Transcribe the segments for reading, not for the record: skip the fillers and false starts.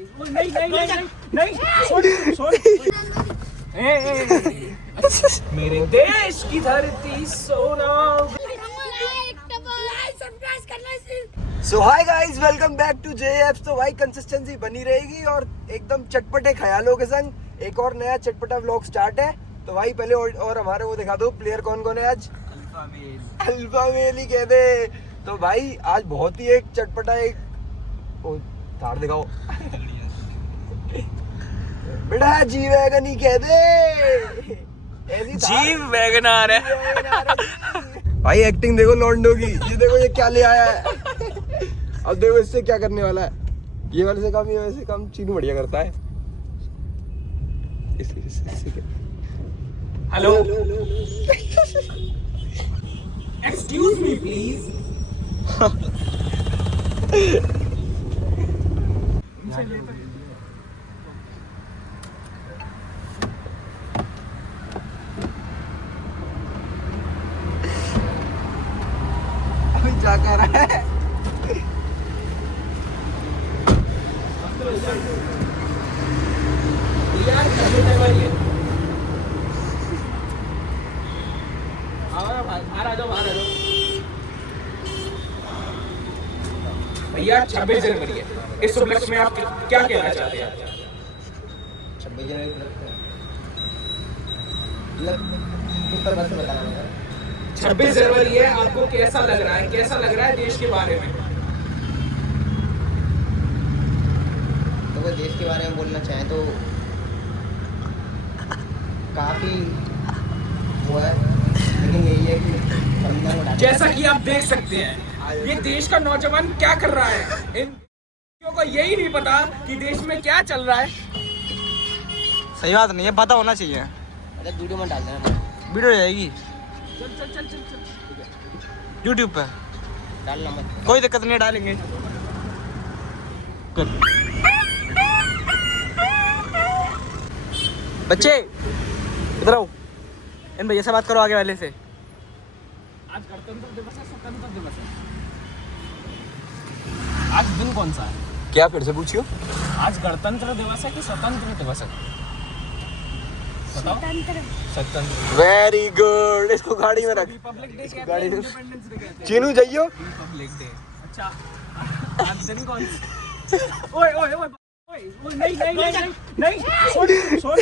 नहीं नहीं नहीं नहीं मेरे देश की धरती सोना। So hi guys, welcome back to JF। तो भाई कंसिस्टेंसी बनी रहेगी और एकदम चटपटे ख्यालों के संग एक और नया चटपटा व्लॉग स्टार्ट है। तो भाई पहले और हमारे वो दिखा दो, प्लेयर कौन कौन है आज। अल्फा मेल ही कह दे। तो भाई आज बहुत ही एक चटपटा एक थार दिखाओ बेटा, जी वैगन ही कह दे। ऐसी जी वैगनार है भाई। एक्टिंग देखो लॉन्डो की, ये देखो ये क्या ले आया है। अब देखो इससे क्या करने वाला है। ये वाले से काम, ये वैसे काम चीनू बढ़िया करता है। Hello, excuse me please. अभी क्या कर रहा है। यार भैया 26 जनवरी है, इस उपलक्ष्य में आप क्या कहना चाहते हैं? 26 जनवरी उत्तर बस बताना होगा। 26 जनवरी है, आपको कैसा लग रहा है? कैसा लग रहा है देश के बारे में? तो वो देश के बारे में बोलना चाहें तो काफी वो है, लेकिन यही है कि बंदर उड़ा। जैसा कि आप देख सकते हैं, ये देश का नौजवान क्या कर रहा है। इन लोगों को यही नहीं पता कि देश में क्या चल रहा है। सही बात नहीं है, पता होना चाहिए। अरे वीडियो में डाल देना, वीडियो जाएगी चल चल चल चल चल YouTube पे, डालना मत। कोई दिक्कत नहीं, डालेंगे। बच्चे इधर आओ, इन भैया से बात करो आगे वाले से। आज गणतंत्र दिवस है, स्वतंत्र दिवस है। आज दिन कौन सा है? क्या फिर से पूछियो। आज गणतंत्र दिवस है कि स्वतंत्र दिवस है? बताओ। स्वतंत्र। वेरी गुड, इसको गाड़ी में रख। रिपब्लिक डे कहते गाड़ी हैं, में इंडिपेंडेंस डे कहते हैं। चीनू जाइयो। Republic day. अच्छा, आज दिन कौन सा? ओए ओए ओए नहीं नहीं नहीं नहीं नहीं, सुन।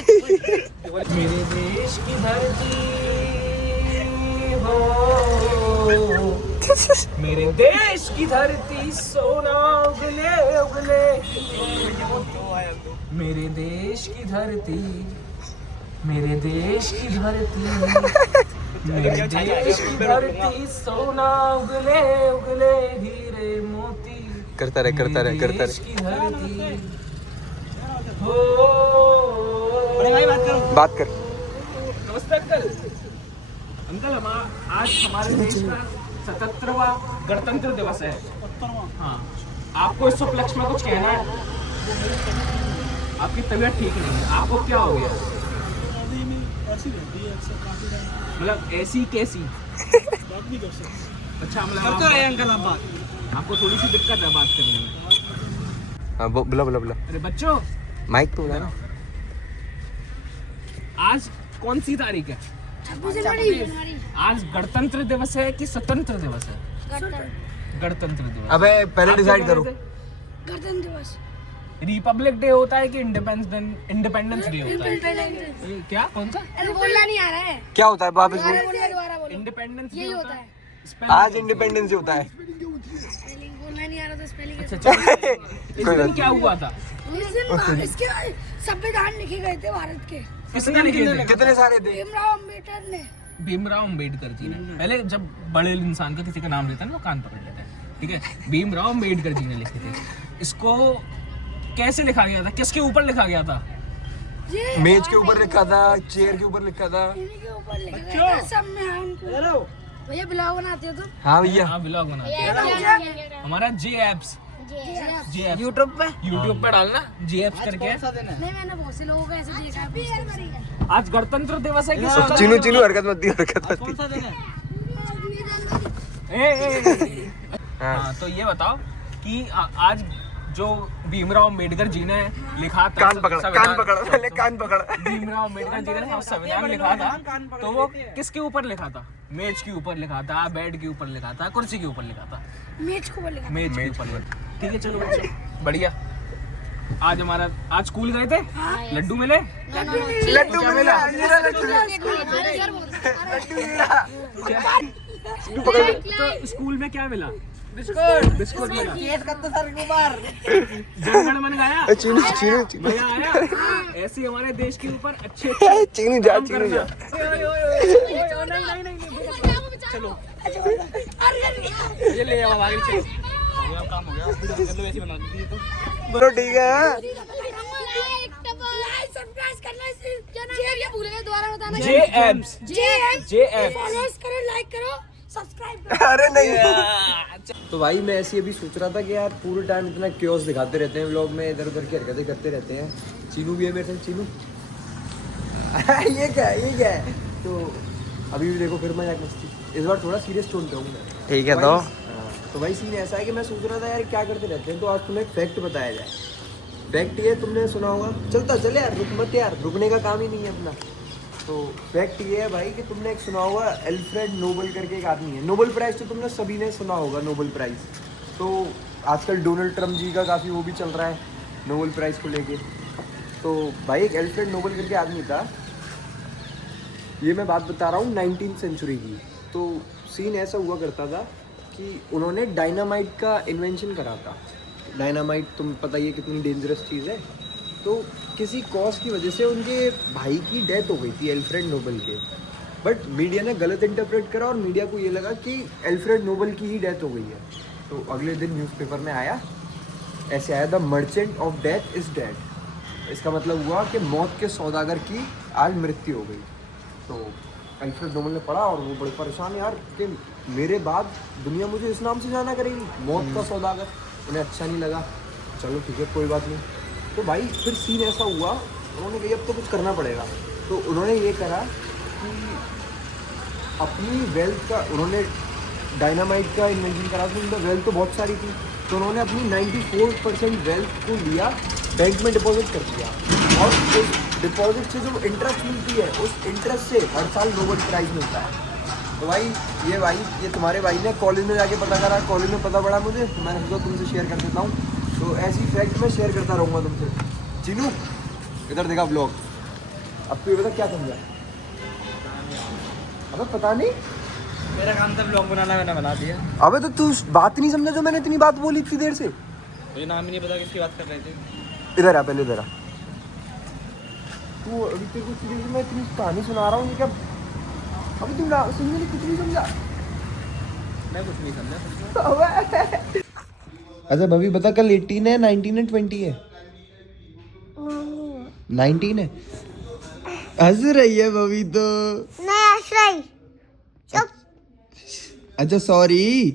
मेरे देश की धरती हो, मेरे देश की धरती सोना उगले उगले। मेरे देश की धरती, मेरे देश की धरती, मेरे देश की धरती सोना उगले उगले हीरे मोती। करता रहे करता रहे करता देश रहे। की धरती हो। बात कर। नमस्ते अंकल। अंकल, आज हमारे देश का 77वां गणतंत्र दिवस है। हाँ, आपको इस उपलक्ष्य में कुछ कहना है? आपकी तबीयत ठीक नहीं है, आपको क्या हो गया? मतलब ऐसी कैसी? अच्छा, मतलब अंकल आप बात, आपको थोड़ी सी दिक्कत है बात करने में। हाँ बुला बुला बुला। अरे बच्चों, माइक तो बुला ना। आज कौन सी तारीख है? 26 जनवरी। आज गणतंत्र दिवस है कि स्वतंत्र दिवस है? गणतंत्र दिवस। अबे पहले आप डिसाइड क्या करो। कह रहे थे? गणतंत्र दिवस। रिपब्लिक डे होता है कि इंडिपेंडेंस डे होता है? क्या, कौन सा? अरे बोलना नहीं आ रहा है। क्या होता है वापस बोल। दोबारा बोलो। इंडिपेंडेंस यही होता है। आज इंडिपेंडेंस होता है। स्पेलिंग बोलना नहीं आ रहा तो स्पेलिंग। अच्छा चलो, इस दिन क्या हुआ था? उस दिन इसके संविधान लिखे गए थे भारत के। किसने लिखे थे? कितने सारे थे? भीमराव अम्बेडकर ने। भीमराव अम्बेडकर जी ने। पहले जब बड़े इंसान का किसी का नाम लेता है ना, वो कान पकड़ लेता है, ठीक है? भीमराव अम्बेडकर जी ने लिखे थे। इसको कैसे लिखा गया था? किसके ऊपर लिखा गया था? ये मेज के ऊपर लिखा था, चेयर के ऊपर लिखा था। इन्हीं के ऊपर लिखा गया था। सब में हमको भैया ब्लॉग बनाते हो तो हाँ भैया। हाँ, ब्लॉग बनाते हैं। हमारा JApps यूट्यूब पे डालना, JApps करके। नहीं, मैंने बहुत से लोगों को ऐसे देखा है। आज गणतंत्र दिवस है कि चीनू चीनू हरकत मत दी, हरकत मत दी। हाँ, तो ये बताओ कि आज जो भीमराव अम्बेडकर जी ने लिखा था, कान पकड़ पहले कान पकड़। भीमराव अम्बेडकर जी ने संविधान लिखा था, तो वो किसके ऊपर लिखा था? मेज के ऊपर लिखा था, बेड के ऊपर लिखा था, कुर्सी के ऊपर लिखा था? मेज को बोलेगा। मेज के ऊपर लिखा। ठीक है चलो बच्चों, बढ़िया। आज स्कूल गए थे, लड्डू मिले? लड्डू मिला, तो स्कूल में क्या मिला? बिस्कुट मिला। जनगण मन गाया, चीनू मजा आया। ऐसे हमारे देश के ऊपर अच्छे चीनू जा चीनू जा। चलो ये ले आओ, आगे चलो। हो गया काम, हो गया। चलो ऐसे बना दीजिए तो। बोलो ठीक है। सब्सक्राइब करना, ये भूल गए, दोबारा बताना। JF फॉलो करो, लाइक करो, सब्सक्राइब करो। अरे नहीं। तो भाई मैं ऐसे अभी सोच रहा था कि यार पूरे टाइम इतना क्योस दिखाते रहते हैं व्लॉग में, इधर उधर की हरकतें करते रहते हैं। चीनू भी है मेरे साथ, चीनू ये क्या है? तो अभी भी देखो फिर मजाक मस्ती, इस बार थोड़ा सीरियस टोन पे हूँ मैं। ठीक है तो भाई सीन ऐसा है कि मैं सोच रहा था यार क्या करते रहते हैं, तो आज तुम्हें एक फैक्ट बताया जाए। फैक्ट ये तुमने सुना होगा, चलता चले यार, रुक मत यार, रुकने का काम ही नहीं है अपना। तो फैक्ट ये है भाई कि तुमने एक सुना होगा, अल्फ्रेड नोबल करके एक आदमी है। नोबेल प्राइज़ तो तुमने सभी ने सुना होगा, नोबेल प्राइज़। तो आजकल डोनाल्ड ट्रम्प जी का काफ़ी वो भी चल रहा है नोबेल प्राइज़ को लेके। तो भाई एक अल्फ्रेड नोबेल करके आदमी था, ये मैं बात बता रहा हूँ 19th सेंचुरी की। तो सीन ऐसा हुआ करता था कि उन्होंने डायनामाइट का इन्वेंशन करा था। डायनामाइट तुम पता ही है कितनी डेंजरस चीज़ है। तो किसी कॉज की वजह से उनके भाई की डेथ हो गई थी, अल्फ्रेड नोबेल के। बट मीडिया ने गलत इंटरप्रेट करा और मीडिया को ये लगा कि अल्फ्रेड नोबेल की ही डेथ हो गई है। तो अगले दिन न्यूज़पेपर में आया, ऐसे आया, the merchant of death is dead. इसका मतलब हुआ कि मौत के सौदागर की आज मृत्यु हो गई। तो अल्फ्रेड नोबेल ने पढ़ा और वो बड़े परेशान यार कि मेरे बाद दुनिया मुझे इस नाम से जाना करेगी, मौत का सौदागर। उन्हें अच्छा नहीं लगा, चलो ठीक है कोई बात नहीं। तो भाई फिर सीन ऐसा हुआ, उन्होंने कहा अब तो कुछ करना पड़ेगा। तो उन्होंने ये करा कि अपनी वेल्थ का, उन्होंने डायनामाइट का इन्वेंशन करा था। उनका वेल्थ तो बहुत सारी थी, तो उन्होंने अपनी 94% वेल्थ को लिया, बैंक में डिपॉजिट कर दिया। और उस डिपॉजिट से जो इंटरेस्ट मिलती है, उस इंटरेस्ट से हर साल नोबेल प्राइज़ मिलता है। तो भाई ये तुम्हारे भाई ने कॉलेज में जाके पता करा, कॉलेज में पता पड़ा मुझे, तो मैंने सोचा तुमसे शेयर कर देता हूँ। तो ऐसी फैक्ट मैं शेयर करता रहूँगा तुमसे। चीनू इधर देखा ब्लॉग, अब तू ये बता क्या समझा? अबे पता नहीं, मेरा काम था ब्लॉग बनाना, मैंने बना दिया। अबे तो तू बात नहीं समझा जो मैंने इतनी बात बोली इतनी देर से। मुझे नाम ही नहीं पता किसकी बात कर रहे थे। इधर आ, पहले इधर आ। तू अभी तेरे को सीरियसली मैं इतनी कहानी सुना रहा हूँ, ये क्या अभी तुम समझे कुछ नहीं समझा? मैं कुछ नहीं समझा। अच्छा भभी बता, कल 18 है, 19 है, 20 है? 19 है। हंस रही है भभी तो। नहीं हंस रही। चुप। अच्छा सॉरी।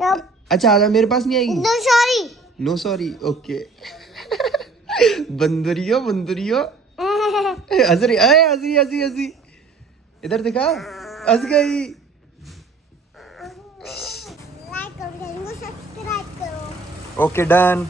चुप। अच्छा आजा, मेरे पास नहीं आएगी। No sorry. No sorry, okay. बंदरियो हंस रही, अरे हंसी। इधर दिखा, हंस गई। लाइक करो, सब्सक्राइब करो। Okay done.